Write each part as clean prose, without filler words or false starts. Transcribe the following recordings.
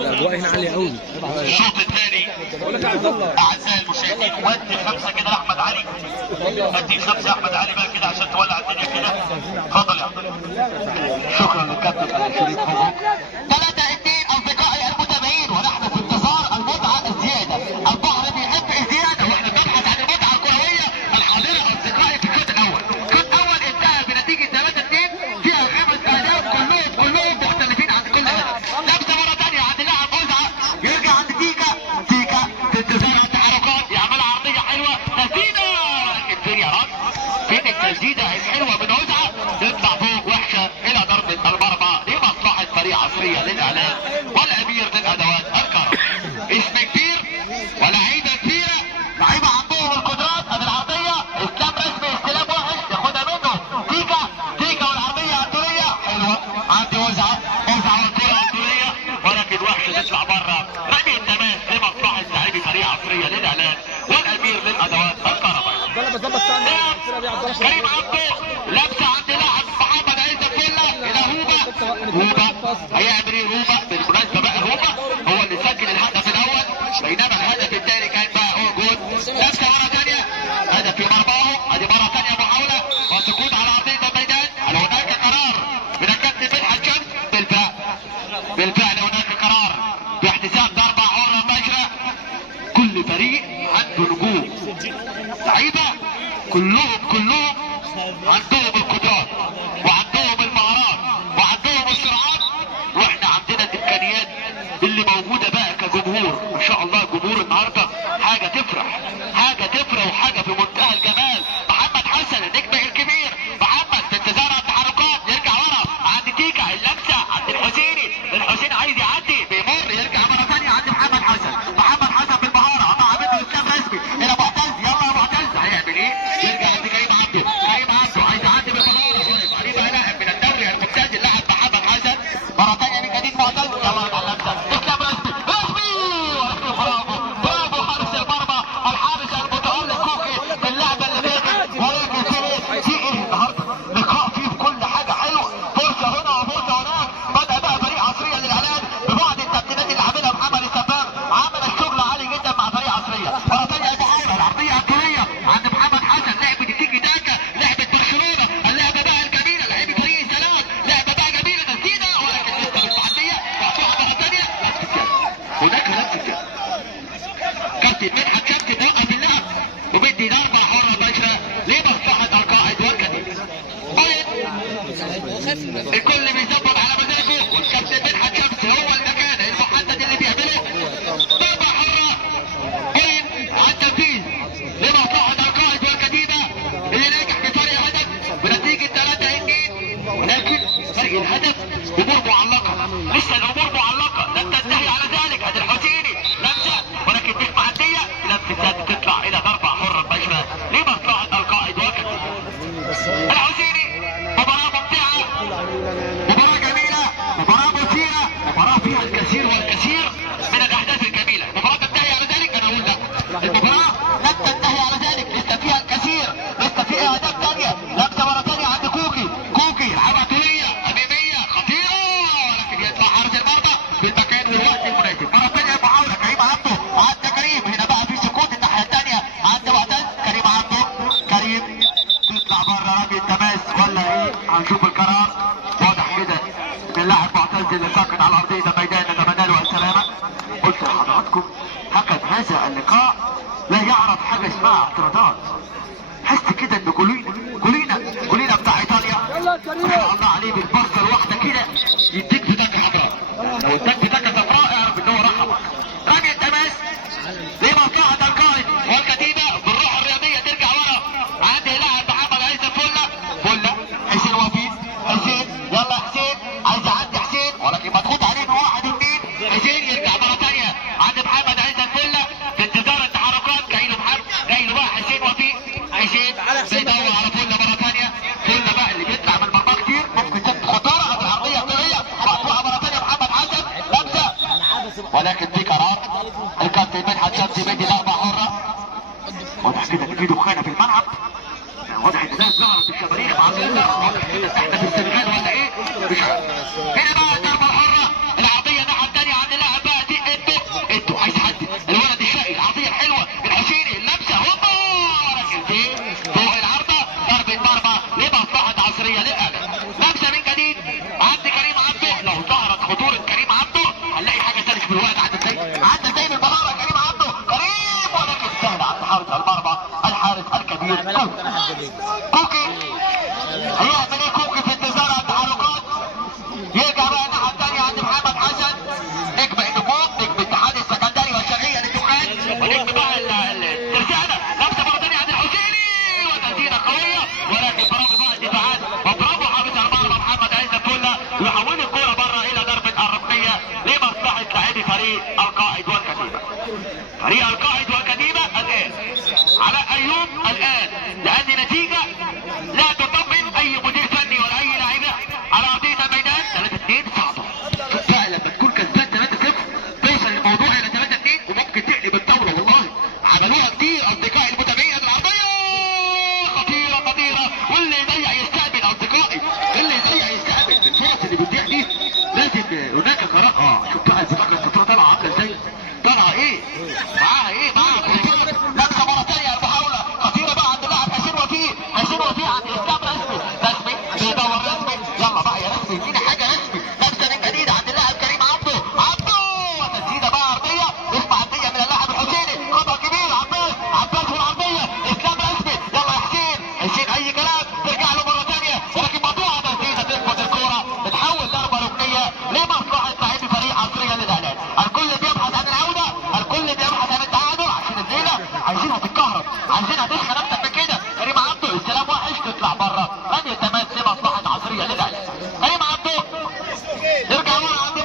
الاجواء هنا عاليه قوي. الشوط الثاني اعزائي المشاهدين، ودي 5 كده لاحمد علي، ودي 5 احمد علي بقى كده عشان تولع الدنيا كده. اتفضل يا عم. شكرا للكابتن شريف مبروك. 3-2 اصدقائي المتابعين، ونحن في انتظار المتعه الزياده. البحر بيحب الزياده، واحنا بنبحث عن المتعه الكرويه الحاضره اصدقائي في الشوط الاول. الشوط الاول انتهى بنتيجه 3-2 فيها 5 اهداف كلهم مختلفين عن كل هدف. لمسه مره ثانيه عند اللاعب وزعه، يرجع عند تيكا في انتظار التحركات، يعمل عرضيه حلوه، تسديده، لكن فين يا راجل؟ فين التسديده الحلوه من وزعه؟ تطلع فوق وحشه الى ضربه المرمى لمصلحه فريق عصريه للاعلام والامير للادوات الكرم. اسم كبير ولاعيبه كبيره، لعيبه عندهم القدرات. ادي العرضيه، اسلام رسمي، استلام وحش ياخدها منه تيكا والعرضيه عالدوريه حلوه عند وزعه والكره عالدوريه، ولكن وحشه تطلع بره. رمي التماس لمصلحه لاعبي فريق عصريه للاعلام والامير للادوات الكرم. كريم عبده لابسه عند لاعب محمد عيسى فله الى هوبا هيعمل ايه هوبا؟ بالمناسبه بقى هوبا هو اللي سجل الهدف الاول، بينما الهدف الثاني كان بقى هو جول. لابسه مره ثانيه، هدف في مرماه، ادي مره ثانيه محاوله وسقوط على ارضيه الميدان. هل هناك قرار من الكابتن مدحت شمس؟ بالفعل هناك قرار باحتساب ضربه حره مباشره. كل فريق عنده نجوم لعيبه، كلهم عندهم القدرات وعندهم المهارات وعندهم السرعات، واحنا عندنا الامكانيات اللي موجوده بقى كجمهور. ما شاء الله جمهور النهارده حاجه تفرح وحاجه في منتهى الجمال. محمد حسن النجم الكبير، محمد في انتظار التحركات، يرجع ورا عند تيكا، اللمسه عند الحسيني عايز يعدي بيمر، يرجع مره ثانيه عند محمد حسن بالمهاره، قطع منه اسلام رسمي الى معتز. يلا يا معتز، هيعمل ايه؟ يرجع عند كريم عبده عايز يعدي بالمهاره، قريبه لاعب من الدوري الممتاز اللاعب محمد حسن، مره ثانيه من جديد معتز. يلا يا اللمسه اسلام رسمي برافو حارس المرمى الحارس المتالق كوكي في اللعبه اللي فاتت. ولكن في ايه النهارده؟ لقاء فيه كل حاجه حلوه، فرصه هنا وفرصه هناك. بدا بقى فريق عصريه للاعلام ببعض التبديلات اللي عاملها محمد السباغ، عمل الشغل عالي جدا مع فريق عصريه. مره ثانيه المحاوله العرضيه الدوريه عند محمد حسن، لعبه التيكي تاكا، لعبه برشلونه، اللعبه بقى الجميله، لعيبه فريق سلام، لعبه بقى جميله، تسديده، ولكن لسه بالتعديه مفتوحه مره ثانيه. هناك لمسه كابتن مدحت شمس موقف اللعب وبيدي ضربه حره مباشره لمصلحه القائد والكتيب. الكل بيظبط على مزاجه، والكابتن مدحت شمس هو المكان المحدد اللي بيعمله. ضربه حره على التنفيذ لمصلحه القائد والكتيبه اللي ناجح بفرق هدف بنتيجه 3-2، ولكن فرق الهدف امور معلقه، لسه الامور معلقه لن تنتهي على ذلك. ادي الحسيني لمسه ولكن مش معديه، لمسه تطلع الى ضربه حره مباشره لمصلحه القائد والكتيبه. الحسيني مباراه ممتعه، مباراه جميله، مباراه مثيره، مباراه فيها الكثير والكثير من الاحداث الجميله. المباراه تنتهي على ذلك؟ انا اقول لا، المباراه لن تنتهي على ذلك، لسه فيها الكثير، لسه فيها اهداف ثانيه. لمسه مره ثانيه عند كوكي لعبها طوليه اماميه خطيره، ولكن يطلع حارس المرمى في المكان والوقت المناسب. مره ثانيه محاوله كريم عبده عند كريم، هنا بقى في سكوت الناحيه الثانيه عند معتز. كريم عبده تطلع بره رمي التماس ولا ايه؟ هنشوف القرار. واضح كده ان اللاعب معتز اللي ساقط على ارضيه الميدان، نتمنى له السلامه. قلت لحضراتكم حكم هذا اللقاء لا يعرف حاجه اسمها اعتراضات. حس كده ان جولينا بتاع ايطاليا ما شاء الله عليه بالبصه الواحده كده يديك بتاكه حمراء، لو اداك بتاكه صفراء اعرف ان هو رحمك. رمي التماس لمصلحه القائد والكتيبه بالروح الرياضيه، ترجع ورا عند لاعب محمد عيسى فله حسين وفيد، يلا حسين عايز يعدي حسين، ولكن مضغوط عليه من واحد واثنين. حسين يرجع مره ثانيه عند محمد عيسى فله في انتظار التحركات، جاي له بقى حسين وفيد، بيدور على فله مره ثانيه، فله بقى اللي بيطلع من المرمى كتير ممكن تبقى خطوره. ادي العرضيه الطوليه مقطوعه مره ثانيه محمد حسن لمسه، ولكن في قرار الكابتن مدحت شمس بيدي ضربه حره. واضح كده ان في دخانه في الملعب، واضح ان الناس ظهرت الشماريخ مع واضح كده احنا في السنغال ولا ايه؟ مش عارف. هنا بقى الضربه الحره خطورة كريم عبده هنلاقي حاجة ثالث في الوقت. عدى زي البهارة كريم عبده قريب ولكن سهل عند حارس المرمى الحارس الكبير كوكي. هيعمل ايه كوكي في انتظار التحركات؟ يرجع بقى الناحية الثانية عند محمد حسن نجم النجوم، نجم الاتحاد السكندري والشرقية للدخان، ونجم بقى الترسانة. لمسة مرة ثانية عند الحسيني وتسديدة قوية، ولكن برافو بقى الدفاعات وبرافو حارس المرمى محمد عزت فله يحول الكرة بره إلى ضربة الركنية لمصلحة لاعبي فريق القائد والكتيبة. فريق القائد والكتيبة الآن على أيوب الآن، لأن نتيجة لا تطمن أي مدير فني ولا أي لاعبة على أرضية الميدان. 3-2 صعبة فعلا، لما تكون كسبان 3-0 توصل الموضوع إلى 3-2 وممكن تقلب الدورة. والله عملوها كتير أصدقائي المتابعين. العرضية خطيرة خطيرة، واللي يضيع يستقبل أصدقائي، اللي يضيع يستقبل. الفرص اللي بتضيع دي لازم هناك قرار. شوف بقى البطاقة طالعة عاملة ازاي، طالعة ايه معاها ايه، معاها كورتين. لمسة مرة ثانية المحاولة خطيرة بقى عند اللاعب حسين وفيه، حسين وفيه عند اسلام رسمي بيدور رسمي. يلا بقى يا رسمي اديني حاجة رسمي. لمسة من جديد عند اللاعب كريم عبده وتسديدة بقى عرضية. اسمع عرضية من اللاعب الحسيني، خطأ كبير. عباس في العرضية، اسلام رسمي. يلا يا حسين اي كلام، ترجع له مرة ثانية ولكن مقطوعة. تسديدة تخبط الكورة تتحول ضربة ركنية لمصلحة لاعبي فريق عصرية للإعلان. الكل بيبحث عن العودة، الكل بيبحث عن التعادل عشان الليلة عايزينها تتكهرب، عايزينها تسخن اكتر من كده. كريم عبده السلام وحش، تطلع بره من يتماس لمصلحة عصرية للإعلان. كريم عبده يرجع ورا عند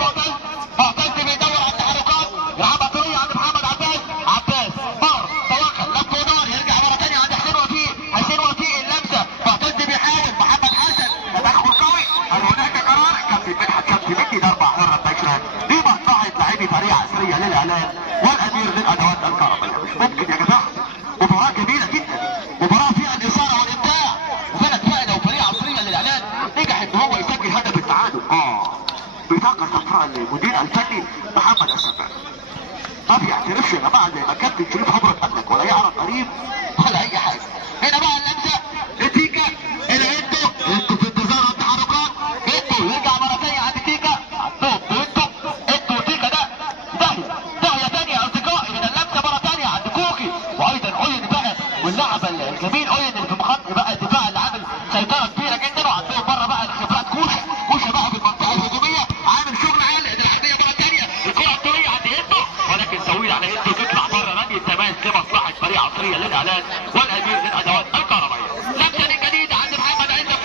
معتز بيدور على التحركات، يلعبها طرية عند محمد عباس مار توكل لف ودار، يرجع مرة ثانية عند حسين وفيه اللمسة. معتز بيحاول، محمد حسن تدخل قوي. هل هناك قرار؟ كابتن مدحت مدي ضربة حرة تكشف لمصلحة لاعبي فريق عصرية للإعلان والأمير للأدوات الكهربائية. مش ممكن يا جماعة، مباراة جميلة جدا، مباراة فيها الإثارة والإبداع. وثلاث فائدة وفريق عصرية للإعلان نجح إن هو يسجل هدف التعادل. بطاقة صفراء للمدير الفني محمد السفاح. ما بيعترفش يا جماعة زي ما كابتن شريف حضرة قالك، ولا يعرف قريب ولا أي حاجة. هنا بقى اللمسة لتيكا، هنا انتوا في انتظار التحركات. انتوا يرجع مرة ثانية عند تيكا، انتوا تيكا ده داهية ثانية أصدقائي. من اللمسة مرة ثانية عند كوكي، وأيضا عين بقى واللاعب الجميل عين اللي في مخط بقى الدفاع اللي عامل سيطرة كبيرة جدا. وعندهم بره بقى الخبرات كوشة بقى في المنطقة الهجومية عامل شغل عالي. العرضية مرة ثانية، الكرة الطولية عند انتوا ولكن طويل على انتوا تطلع بره رمي التماس لمصلحة فريق عصرية للإعلان والأمير للأدوات الكهربائية. لمسة من جديد عند محمد عزت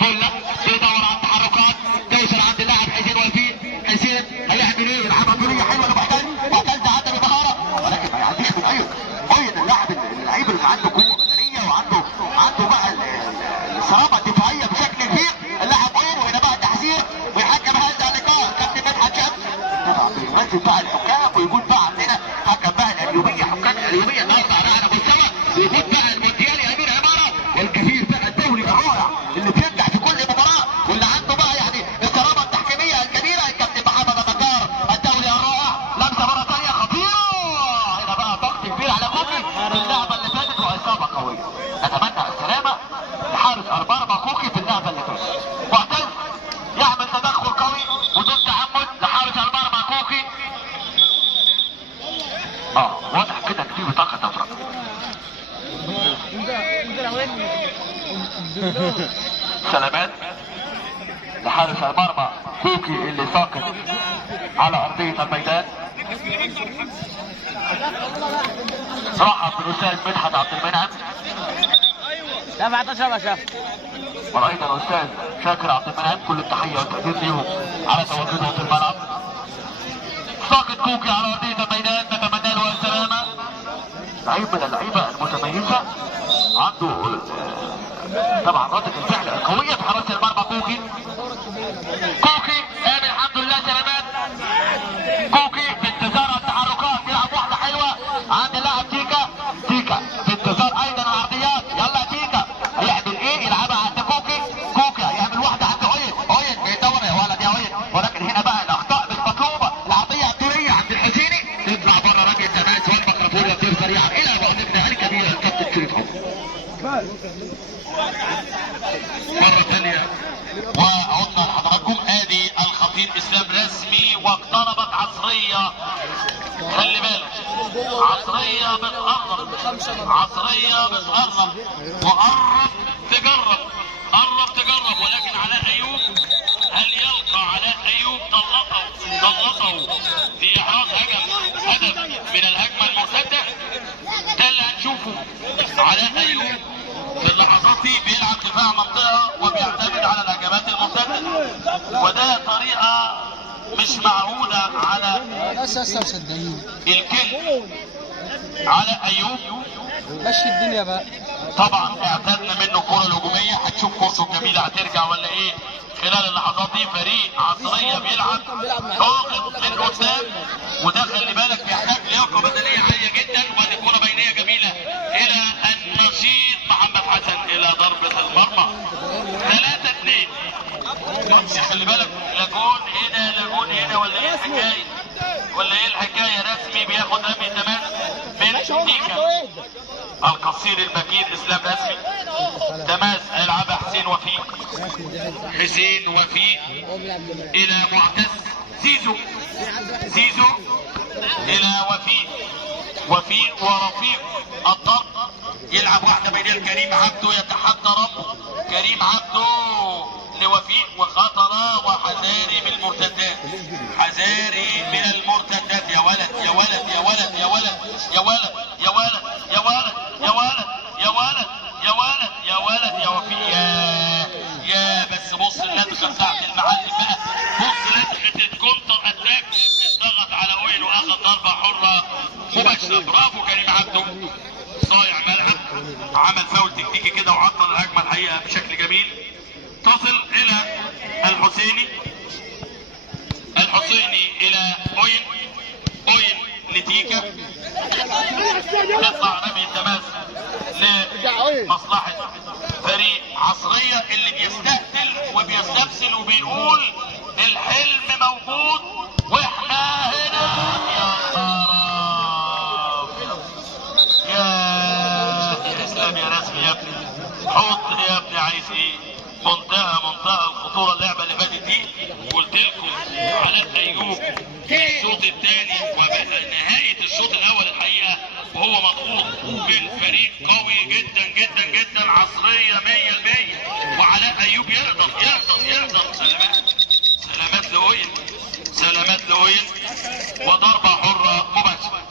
فله بيدور على التحركات، توصل عند اللاعب حسين وفيه. حسين هيعمل ايه؟ يلعبها طولية حلوة لمعتز عدى بمهارة ولكن ما يعديش من عين اللاعب اللعيب اللي عنده قوة بدنية وعنده بقى الصرامة الدفاعية بشكل كبير. اللاعب عين، وهنا بقى التحذير ويحكم هذا اللقاء كابتن مدحت شمس. طبعا بيمثل بقى الحكام ويقول بقى عندنا حكم بقى الأيوبية، حكام الأيوبية النهارده على أعلى مستوى. ويقول بقى المونديالي أمير عمارة والكثير بقى الدولي الرائع اللي بينجح في كل مباراة واللي عنده بقى يعني الصرامة التحكيمية الكبيرة الكابتن محمد النجار الدولي الرائع. لمسة مرة ثانية خطيرة، هنا بقى ضغط كبير على كوكي في اللعبة اللي فاتت وإصابة قوية. نتمنى السلامة لحارس المرمى كوكي في اللعبة اللي فاتت. معتز يعمل تدخل قوي بدون تعمد لحارس المرمى كوكي. واضح كده ان في بطاقة صفراء. سلامات لحارس المرمى كوكي اللي ساقط على أرضية الميدان. رحب بالأستاذ مدحت عبد المنعم 17 يا شيخ، وايضا الاستاذ شاكر عبد المنعم. كل التحيه والتقدير ليهم على تواجدهم في الملعب. ساقط كوكي على ارضيه الميدان، نتمنى له السلامه. لعيب من اللعيبه المتميزه، عنده طبعا ردة الفعل القويه في حراسه المرمى. كوكي قام الحمد لله سلامات. كوكي في انتظار التحركات، يلعب واحده حلوه عند اللاعب تيكا في انتظار ايضا العرضيات. يلا تيكا هيعمل ايه؟ يلعبها عند كوكي هيعمل واحده عند عين بيدور يا ولد يا عين. ولكن هنا بقى الاخطاء مش مطلوبه. العرضيه الطوليه عند الحسيني تطلع بره رمي التماس والميكروفون يطير سريعا الى مهمتنا الكبيره الكابتن شريف عمر. مرة ثانية وعدنا لحضراتكم. ادي الخطيب اسلام راسي. رسمي واقتربت عصرية. خلي بالك عصرية بتقرب، عصرية بتقرب وقرب تجرب، قرب تجرب. ولكن علاء ايوب، هل يلقى علاء ايوب طلقه في احراز هدف من الهجمة المرتدة؟ ده اللي هنشوفه. علاء ايوب في اللحظات دي بيلعب دفاع منطقة وبيعتمد على الهجمات المرتدة، وده طريقة مش معهودة على الكل. علاء ايوب مشي الدنيا بقى. طبعا اعتدنا منه الكرة الهجومية، هتشوف كورته الجميلة هترجع ولا ايه خلال اللحظات دي. فريق عصرية بيلعب ضاغط للقدام، وده خلي بالك بيحتاج لياقة بدنية عالية جدا. وادي كرة بينية جميلة الى النشيط محمد حسن الى ضربة المرمى. 3-2 ماتش. خلي بالك لا جون هنا لا جون هنا، ولا ايه الحكاية؟ ولا ايه الحكاية؟ رسمي بياخد رمي تماس من تيكا. القصير البكير اسلام رسمي. تماس هيلعبها حسين وفيق، حسين وفيق الى معتز زيزو، زيزو الى وفيق، وفيق ورفيق الضرب. يلعب واحدة بين كريم عبده، يتحدى رب كريم عبده لوفيق وخطرة وحذاري من المرتدات، حذاري من المرتدات. يا ولد يا ولد يا ولد يا ولد يا ولد يا ولد يا ولد يا ولد يا ولد يا ولد يا ولد يا وفيق. يا بس بص اللدغة بتاعت المعلم بقى، بص لدغة الكونتر اتاك. اضغط على اوين واخد ضربة حرة مباشرة. برافو كريم عبده، صايع ملعب، عمل فاول تكتيكي كده وعطل الهجمة الحقيقة بشكل جميل. تصل الى الحسيني، الحسيني الى اوين، اوين لتيكا. تطلع رمي التماس لمصلحة فريق عصرية اللي بيستقتل وبيستبسل وبيقول الحلم موجود واحنا هنا. يا خراب يا اسلام يا رسمي يا ابني، حط يا ابني. عايز ايه؟ منتهى الخطوره اللعبه اللي فاتت دي. قلت لكم علاء ايوب في الشوط الثاني ونهايه الشوط الاول الحقيقه وهو مضغوط بالفريق قوي جدا جدا جدا. عصريه 100%، وعلاء ايوب يقدر. سلامات لاوين، سلامات لاوين. وضربه حره مباشره.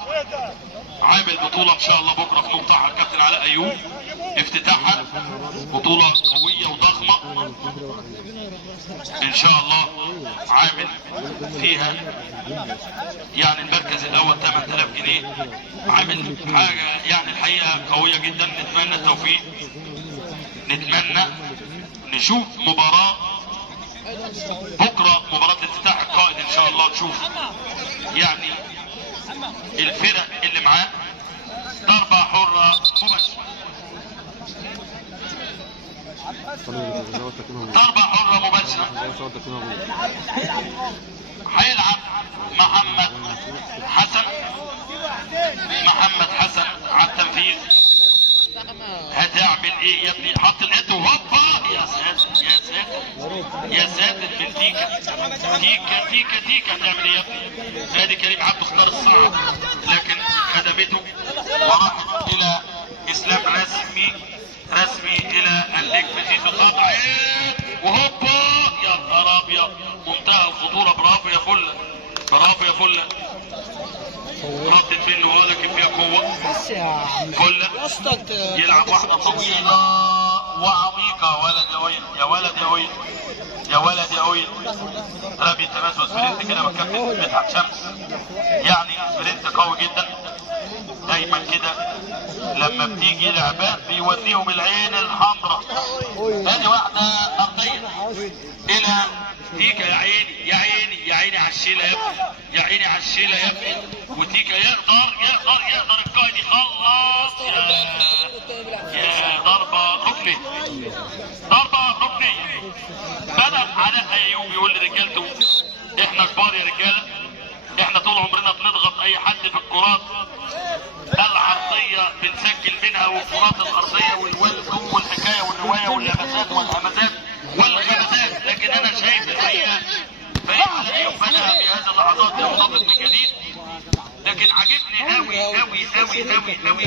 عامل بطوله ان شاء الله بكره في مفتاحها الكابتن علاء ايوب، افتتاحها بطوله قويه وضخمه ان شاء الله. عامل فيها يعني المركز الاول 8000 جنيه. عامل حاجه يعني الحقيقه قويه جدا. نتمنى التوفيق، نتمنى نشوف مباراه بكره، مباراه افتتاح القائد ان شاء الله. نشوف يعني الفرق اللي معاه. ضربه حره مباشره، ضربة حرة مباشرة. هيلعب محمد حسن، محمد حسن على التنفيذ. هتعمل ايه يا ابني؟ حط اليد وهوبا. يا ساتر يا ساتر يا ساتر من تيكا، تيكا تيكا تيكا. هتعمل ايه يا ابني؟ ادي كريم عبده اختار الصعب لكن خدمته وراحت الى اسلام رسمي الى النجم زيزو قطع وهوبا. يا نهار ابيض، منتهى الخطوره. برافو يا فله، برافو يا فله. ردت منه ولكن فيها قوه. فله يلعب واحده طويله وعميقه. ولد يا ويل يا ولد يا ويل يا ولد يا ويل. رمي التماس وسبرنت كده من كابتن مدحت شمس، يعني سبرنت قوي جدا. دايما كده لما بتيجي لعبات بيوديهم العين الحمراء. ادي واحده ارضيه الى تيكا. يا عيني يا عيني يا عيني على الشيله يا ابني، يا عيني على الشيله يا ابني. وتيكا يقدر القائد يخلص. يا ضربه ركنيه، ضربه ركنيه. بدا علاء ايوب يقول لرجالته احنا كبار يا رجاله، احنا طول عمرنا بنضغط اي حد في الكرات العرضيه بنسجل منها، والكرات الارضيه والوالد والحكايه والروايه واللمسات والهمزات والغمزات. لكن انا شايف الحقيقه فريق علاء ايوب بدا اللحظات ينضبط من جديد. لكن عجبني قوي قوي قوي قوي قوي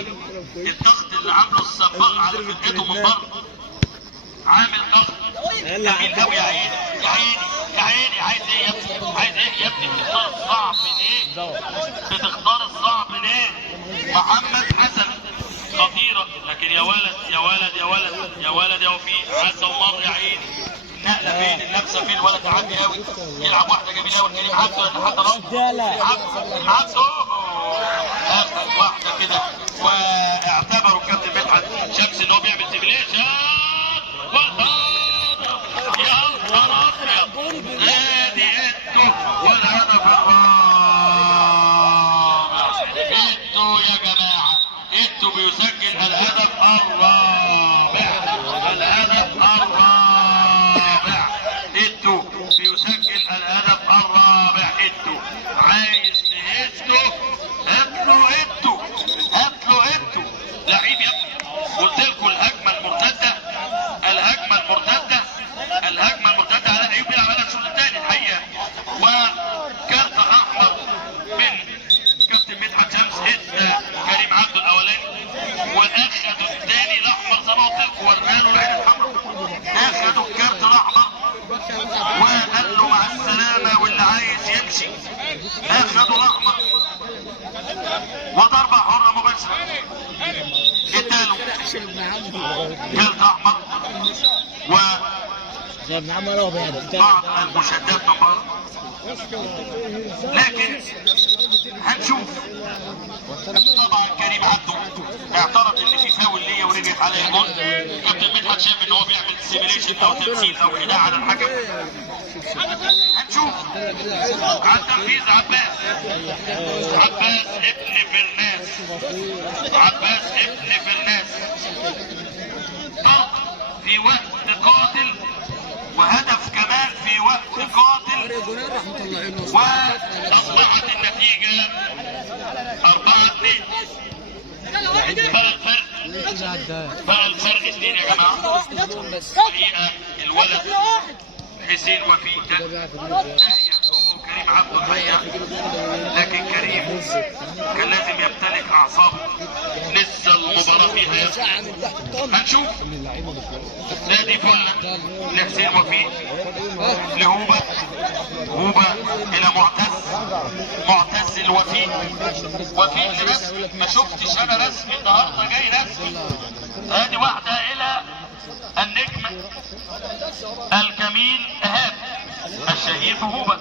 الضغط اللي عامله السباق على فرقته من بره. عامل ضغط جميل قوي. يا عيني يا عيني يا عيني. عايز ايه يا ابني؟ عايز ايه يا ابني؟ بتختار الصعب ليه؟ بتختار الصعب ليه؟ محمد حسن خطيرة. لكن يا ولد يا ولد يا ولد يا ولد يا وفيق عز ومر. يا عيني النقلة فين؟ اللمسة فين؟ الولد عدي قوي. يلعب واحدة جميلة قوي. كريم عبده لحد عبده اخذ واحدة كده. واعتبروا كابتن مدحت شمس ان هو بيعمل سيميليشن. يا نهار ابيض. ادي ادو والهدف الرابع. ادو يا جماعة. ادو بيسجل الهدف الرابع. الهدف الرابع. ادو بيسجل الهدف الرابع. ادو عايز ادو. هاتله ادو. هاتله ادو. لعيب يا ابني. قلت لكم الهجمة المرتدة. الهجمة المرتدة. الهجمة المرتدة على ايوب بيلعب على الشوط الثاني الحقيقة. وكارت احمر من كابتن مدحت شمس ادى كريم عبده الاولاني. واخدوا الثاني الاحمر زي ما قلت لكم. ورماله العين الحمراء. اخدوا الكارت الاحمر وقال له مع السلامة واللي عايز يمشي. اخدوا الاحمر وضربة حرة مباشرة. اداله كارت احمر وبعض المشادات من بره. لكن هنشوف. طبعا كريم عبده اعترض ان في فاول ليا ورجعت عليا جول. كابتن مدحت شاف ان هو بيعمل سيميليشن او تمثيل او خداع على الحكم. هنشوف. على التنفيذ عباس. عباس ابن فرناس. عباس ابن فرناس. ضرب في وقت قاتل وهدف كمان في وقت قاتل. واصبحت النتيجة 4-2. بقى الفرق 2 يا جماعة. الحقيقة الولد حسين وفيق ده كريم عبده الحقيقة. لكن كريم كان لازم يمتلك اعصابه. لسه المباراة فيها. هنشوف. نادي فله لحسين وفيق. لهوبة. هوبة الى معتز. معتز الوفيق. وفيق لرسمي. ما شفتش انا رسمي النهارده جاي رسمي. ادي واحدة الى النجم الجميل ايهاب الشهير بهوبة.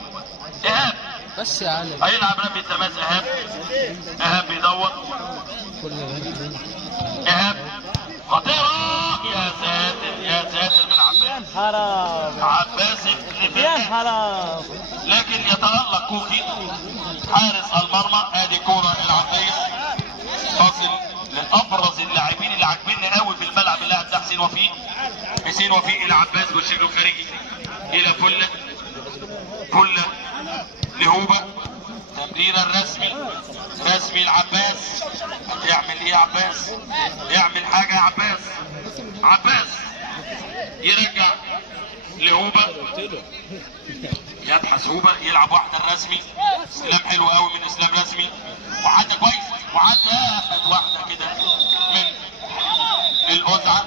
ايهاب بس يا علي هيلعب رمي التماس. ايهاب. ايهاب بيدور. ايهاب خطيرة. يا ساتر يا ساتر من عباس. حرام عباس ابن يا فرناس. حرام. لكن يتألق كوكي حارس المرمى. ادي كورة العرضية. راجل من ابرز اللاعبين اللي عاجبيني قوي في الملعب اللاعب ده حسين وفيق. حسين وفيق الى عباس بالشكل الخارجي الى فله. فله لهوبة. تمريرة الرسمي. رسمي العباس. هتعمل ايه يا عباس؟ اعمل حاجة يا عباس. عباس يرجع لهوبة. يبحث هوبة. يلعب واحدة الرسمي. اسلام حلو قوي من اسلام رسمي. وعدى كويس. وعدى اخد واحدة كده من الأزعة.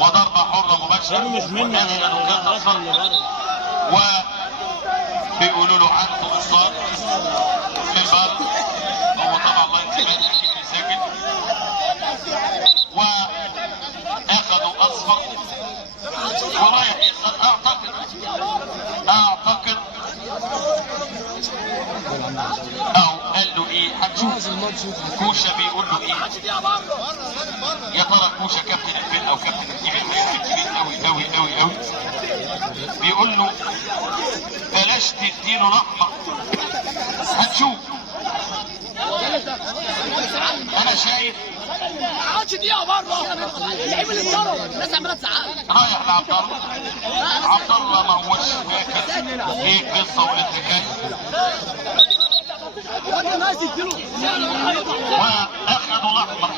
وضربة حرة مباشرة. ودخلوا كارت اصفر. وبيقولوا له عنده اصرار من بره. هو طبعا الله ينتبه اكيد بيسجل. واخدوا اصفر ورايح يسأل. اعتقد او قال له ايه؟ هنشوف. كوشة بيقول له ايه؟ يا ترى كوشة كابتن الفرقة وكابتن التيم الكبير قوي قوي قوي قوي بيقول له بلاش تديله الاحمر. هنشوف. انا شايف ما عادش دقيقة بره. اللعيب اللي اتضرب الناس عمالة تزعق. رايح لعبد الله. عبد الله ما هوش فاكر ايه القصة وايه الحكاية. واخدوا الاحمر.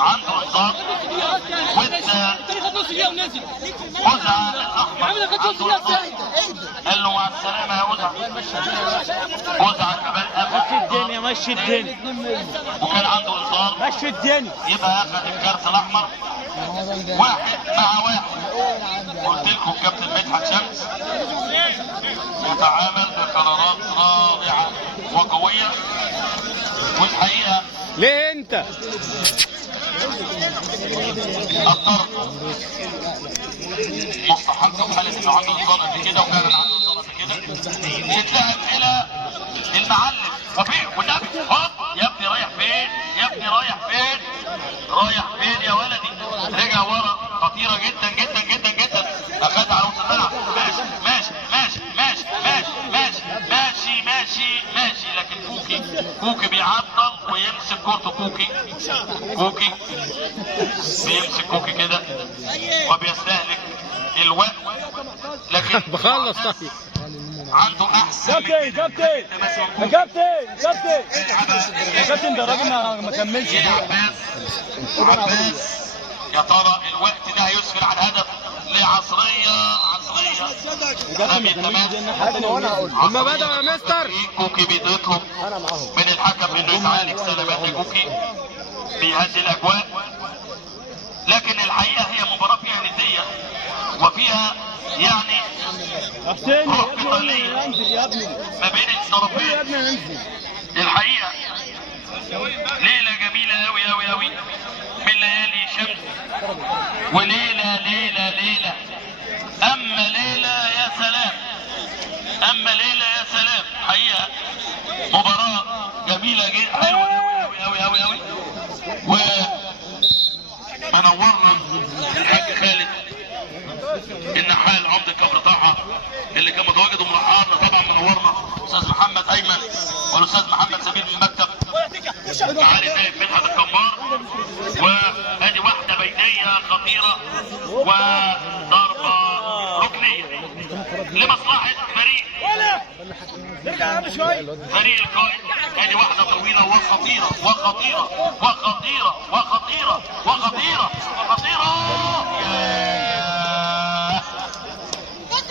عنده انذار. وادى خزعة الاحمر. عنده انذار. قال له مع السلامه يا وزع. وزع كمان مشي الدنيا مشي الدنيا وكان عنده انذار، مشي الدنيا. يبقى اخذ الكارت الاحمر واحد مع واحد. قلت لكم كابتن مدحت شمس يتعامل بقرارات رائعه وقويه، والحقيقه ليه انت؟ الطرد مستحق في حاله انه عنده انذار قبل كده، وكان عنده انذار قبل كده. يتلعب الى المعلم وفيه والنبي هوب. يا ابني رايح فين؟ يا ابني رايح فين؟ رايح فين يا ولدي؟ رجع ورا، خطيره جدا جدا جدا جدا. اخذها على وسط الملعب. ماشي ماشي ماشي ماشي ماشي ماشي ماشي ماشي. لكن كوكي بيعطل ويمسك كورته. كوكي بيمسك كوكي كده وبيستهلك الوقت، لكن بخلص. طيب عنده احسن كابتن كابتن ده راجل ما كملش. يا عباس يا ترى الوقت ده هيسفر عن هدف لعصريه رمي التماس. هما بدأوا يا مستر. كوكي بيطلب من الحكم انه يتعالج سلامات لكوكي، بيهدي الاجواء. لكن الحقيقه هي مباراه فيها نديه وفيها يعني روح قتاليه ما بين الطرفين. الحقيقه ليله جميله قوي قوي قوي من ليالي شمس، وليله ليله ليله اما ليله يا سلام، اما ليله يا سلام. حقيقه مباراه جميله جدا حلوه قوي قوي قوي قوي. ومنورنا الحاج خالد النحال عمده كفر طاعه اللي كان متواجد ومرحبنا طبعا. منورنا استاذ محمد ايمن والاستاذ محمد سمير من المكتب، معالي النائب مدحت الكمار. وادي واحده بينيه خطيره وضربه ركنيه لمصلحه فريق القائد. ادي واحده طويله وخطيره وخطيره وخطيره وخطيره وخطيره وخطيره.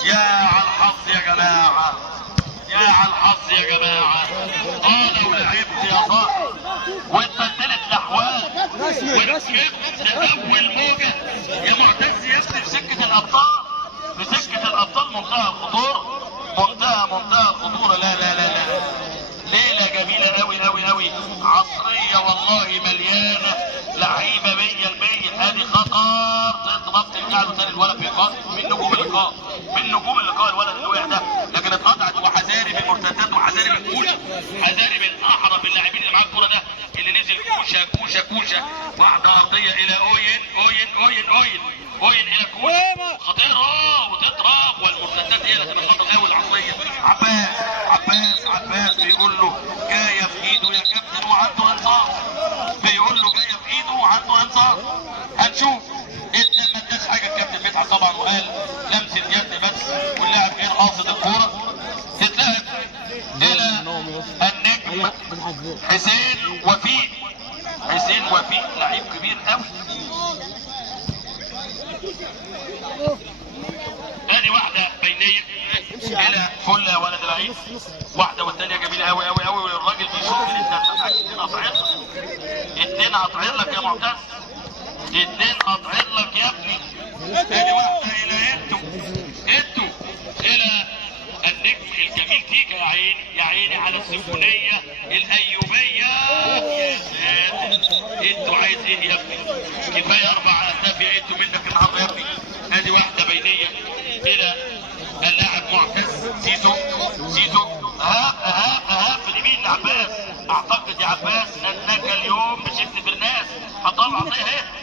يا على الحظ يا جماعه، يا على الحظ يا جماعه. لو لعبت يا صاحبي واتبدلت الاحوال وركبت اول موجه يا معتز يا ابني في سكه الابطال، في سكه الابطال منتهى الخطوره، منتهى الخطوره. لا لا لا لا، ليله جميله قوي قوي قوي، عصريه والله مليانه لعيبه 100%. ادي خطر تضبط القعده تاني. الولد بيقاط من نجوم اللقاء، من نجوم اللقاء الولد اللي وقع ده، لكن اتقطعت. وحذاري بالمرتدات وحذاري بالكوشه، حذاري بالاحرف اللاعبين اللي معاه الكوره ده اللي نزل كوشه. واحده ارضيه الى اوين الى كوشه خطيره وتضرب. والمرتدات هي اللي تبقى خطر قوي العصريه. عباس بيقول له جايه في ايده يا كابتن وعنده انذار، بيقول له جايه في ايده وعنده انذار. هنشوف. ما اداش حاجه الكابتن مدحت طبعا، وقال لمسه يد بس واللاعب غير قاصد الكوره. تتلعب الى النجم حسين وفيق لعيب كبير قوي. ادي واحده بينيه الى فل يا ولد العيد، واحده والثانيه جميله قوي قوي قوي. والراجل بيشوف من اتنين قطعين لك يا معتز، اتنين قطعين لك يا ابني. ادي واحده الى انتو الى النجم الجميل تيجا. يا عيني على السيمفونيه الايوبيه. يا ساتر، انتوا عايز ايه يا ابني؟ كفايه 4 اهداف يا انتوا منك النهارده يا ابني. ادي واحده بينيه الى اللاعب معتز زيزو. اهاب في اليمين لعباس. اعتقد يا عباس انك اليوم شفت برناس هطلع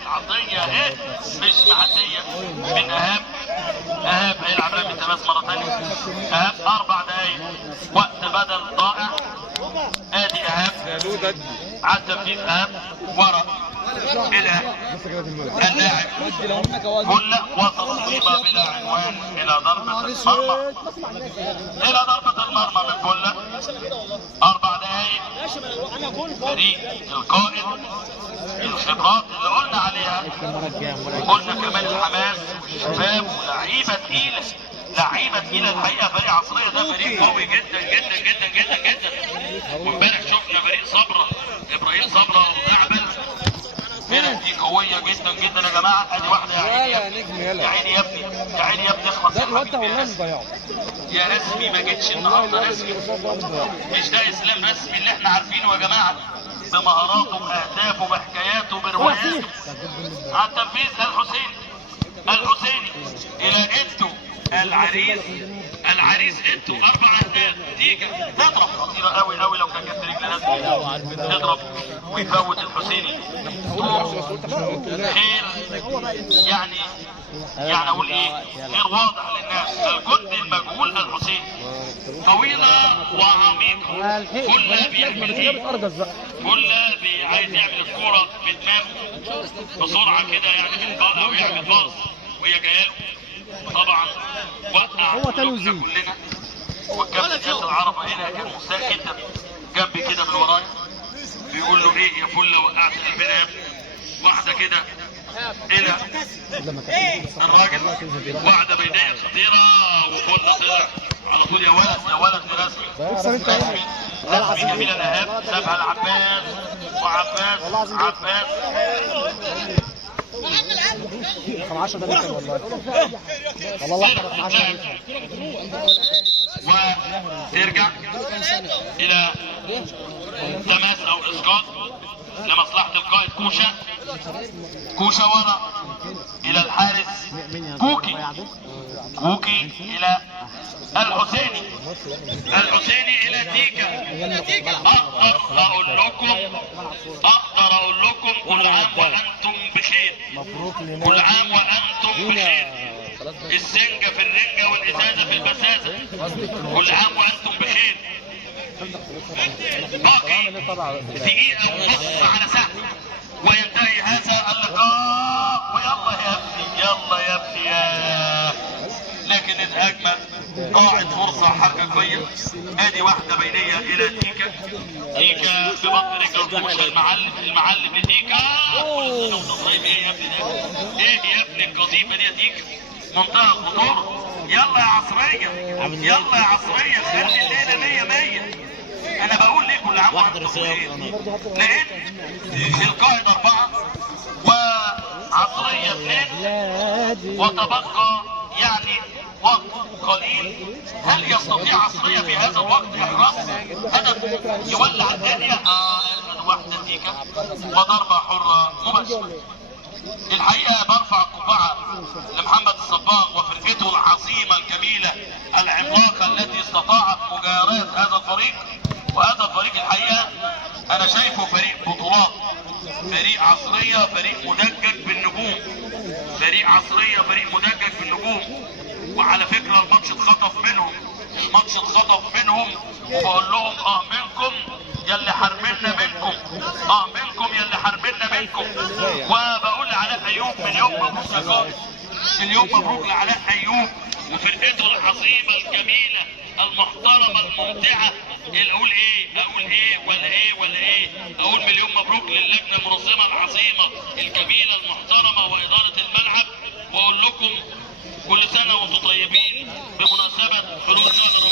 عطيه اهي مش معديه من اهاب هيلعب رمي التماس مره ثانيه. اهاب 4 دقايق وقت بدل ضائع. ادي اهاب على التنفيذ. اهاب ورا الى اللاعب كل وصل الصيبه بلا عنوان الى ضربه المرمى من فله. 4 دقايق. فريق القائد الخبرات اللي قلنا عليها، قلنا كمان الحماس والشباب ولاعيبه تقيله لعيبه تقيله الحقيقه. فريق عصريه ده فريق قوي جدا جدا جدا جدا جدا. وامبارح شفنا فريق صبره، ابراهيم صبره وزعبل. الفرق دي قويه جدا جدا يا جماعه. ادي واحده يا عيني يا نجم يا يلا. عيني يا ابني، يا عيني يا ابني اخلص ده الواد ده والله مضيعه. يا رسمي ما جتش النهارده رسمي. مش ده اسلام رسمي اللي احنا عارفينه يا جماعه، بمهاراته باهدافه بحكاياته برواياته. على التنفيذ الحسيني، الحسيني الى انتو العريس انتو 4 اهداف. تيجي تضرب خطيره قوي قوي لو كان جت رجل رسمي تضرب ويفوت الحسيني. خير يعني اقول ايه، خير واضح للناس. الجند المجهول الحسيني طويله وعميقه. كلها بيعمل ايه؟ كلها عايز يعمل الكوره بدماغه بسرعه كده، يعني بالباص او يعمل باص وهي جايه له. طبعا وقع هو كلنا. والكابتن ياسر عرفه هنا كان مستاء جدا جنبي كده من ورايا، بيقول له ايه يا فله وقعت قلبنا يا ابني. واحده كده الى الراجل، واحده بيديه خطيره وفله طلع على طول. يا ولد يا ولد يا رسمي رسمي جميله الاهاب. سابها لعباس وعباس عباس. 10 دقايق والله. والله 10 وترجع الى تماس او اسقاط لمصلحه القائد كوشا ورا الى الحارس كوكي الى الحسيني الى تيكا. اقدر اقول لكم كل عام وانتم بخير، كل عام وانتم بخير. السنجه في الرنجه والازازه في البساسه. كل عام وانتم بخير. باقي دقيقه ونص على ساعه وينتهي هذا اللقاء. ويلا يا ابني يلا يا ابني لكن الهجمه ضاعت فرصه حركه كويس. ادي واحده بينيه الى تيكا ببطن رجل الكوشه. المعلم لتيكا. ايه يا ابني ده؟ ايه يا ابني القضيبه دي يا تيكا؟ منتهى الخطوره. يلا يا عصريه يلا يا عصريه، خلي الليله 100 100. انا بقول ليه كل عام وانتم بخير، لان القائد 4 وعصريه 2 وتبقى يعني وقت قليل. هل يستطيع عصريه في هذا الوقت احراز هدف يولع الدنيا؟ واحده تيكا وضربه حره مباشره. الحقيقه برفع القبعه لمحمد الصباغ وفرقته العظيمه الجميله العملاقه التي استطاعت مجاراة هذا الفريق. وهذا الفريق الحقيقه انا شايفه فريق بطولات، فريق عصريه، فريق مدجج بالنجوم، فريق عصريه فريق مدجج بالنجوم. وعلى فكره الماتش اتخطف منهم وبقول لهم منكم يلي حاربنا منكم، منكم يلي حاربنا منكم. وبقول لعلاء ايوب مليون مبروك يا قائد، مليون مبروك لعلاء ايوب وفرقته العظيمه الجميله المحترمه الممتعه. اقول ايه ولا ايه؟ اقول مليون مبروك للجنه المنظمه العظيمه الجميله المحترمه واداره الملعب. واقول لكم كل سنه وانتم طيبين بمناسبه حلول شهر